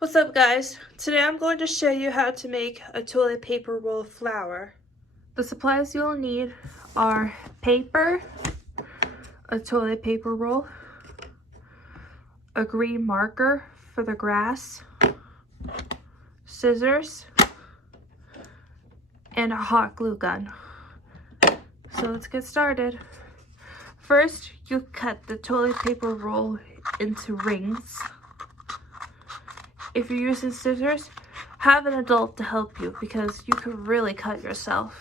What's up, guys? Today I'm going to show you how to make a toilet paper roll flower. The supplies you'll need are paper, a toilet paper roll, a green marker for the grass, scissors, and a hot glue gun. So let's get started. First, you cut the toilet paper roll into rings. If you're using scissors, have an adult to help you because you could really cut yourself.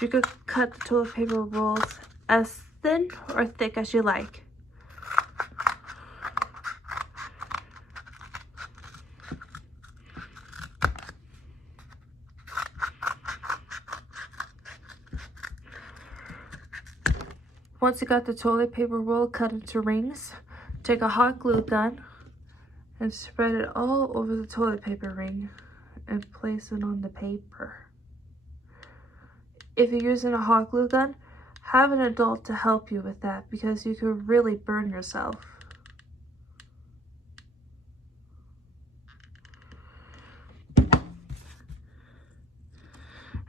You could cut the toilet paper rolls as thin or thick as you like. Once you got the toilet paper roll cut into rings, take a hot glue gun and spread it all over the toilet paper ring and place it on the paper. If you're using a hot glue gun, have an adult to help you with that because you could really burn yourself.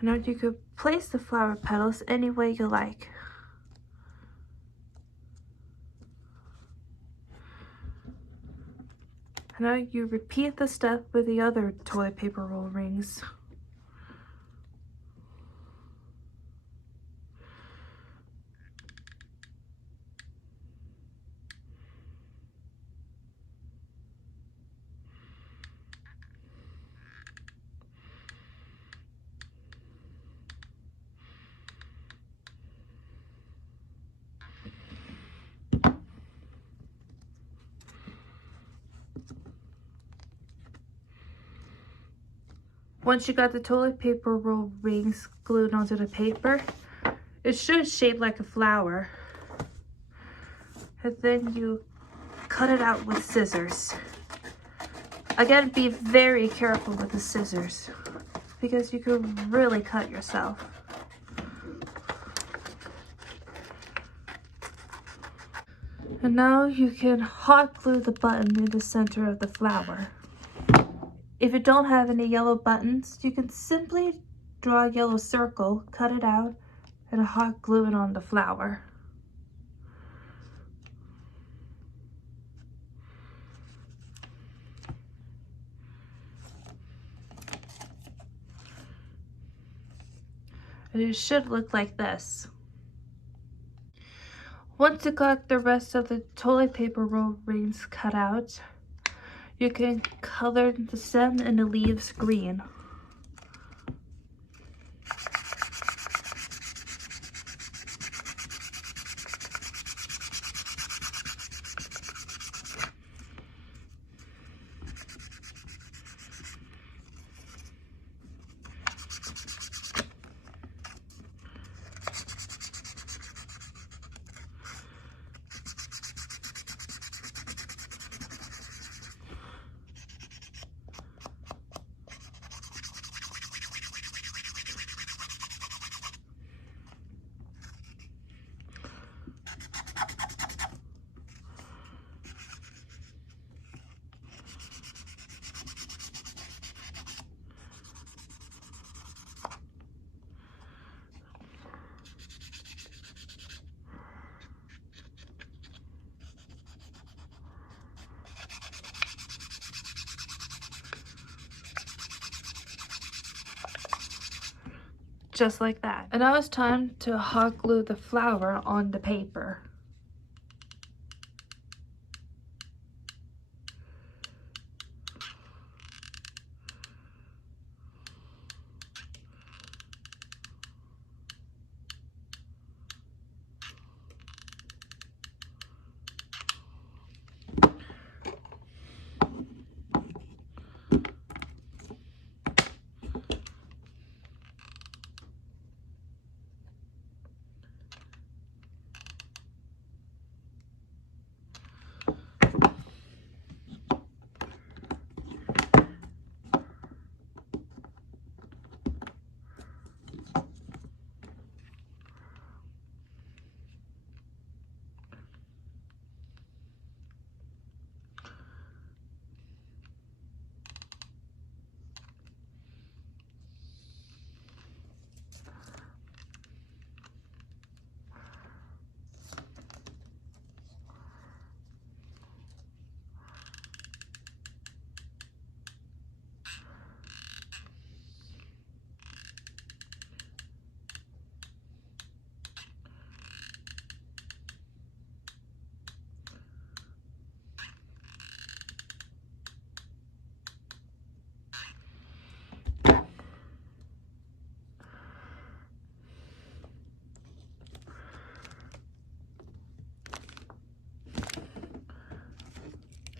Now you could place the flower petals any way you like. Now you repeat the step with the other toilet paper roll rings. Once you got the toilet paper roll rings glued onto the paper, it should shape like a flower. And then you cut it out with scissors. Again, be very careful with the scissors because you could really cut yourself. And now you can hot glue the button in the center of the flower. If you don't have any yellow buttons, you can simply draw a yellow circle, cut it out, and hot glue it on the flower. And it should look like this. Once you got the rest of the toilet paper roll rings cut out, you can color the stem and the leaves green. Just like that. And now it's time to hot glue the flower on the paper.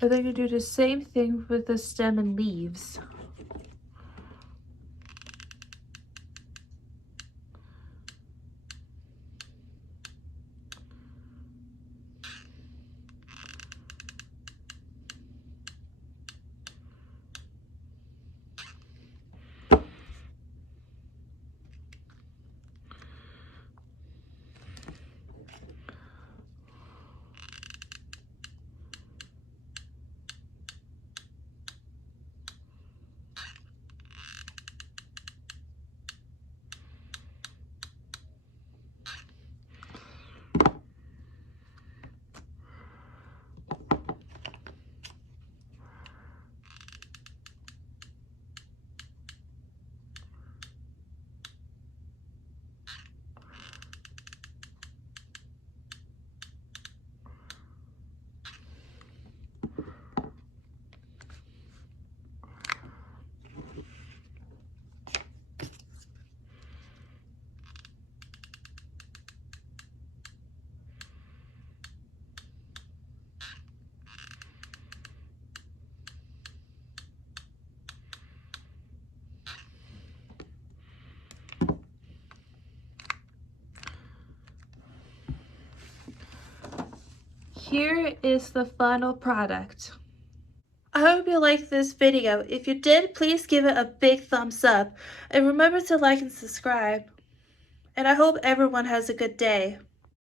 And then you do the same thing with the stem and leaves. Here is the final product. I hope you liked this video. If you did, please give it a big thumbs up. And remember to like and subscribe. And I hope everyone has a good day.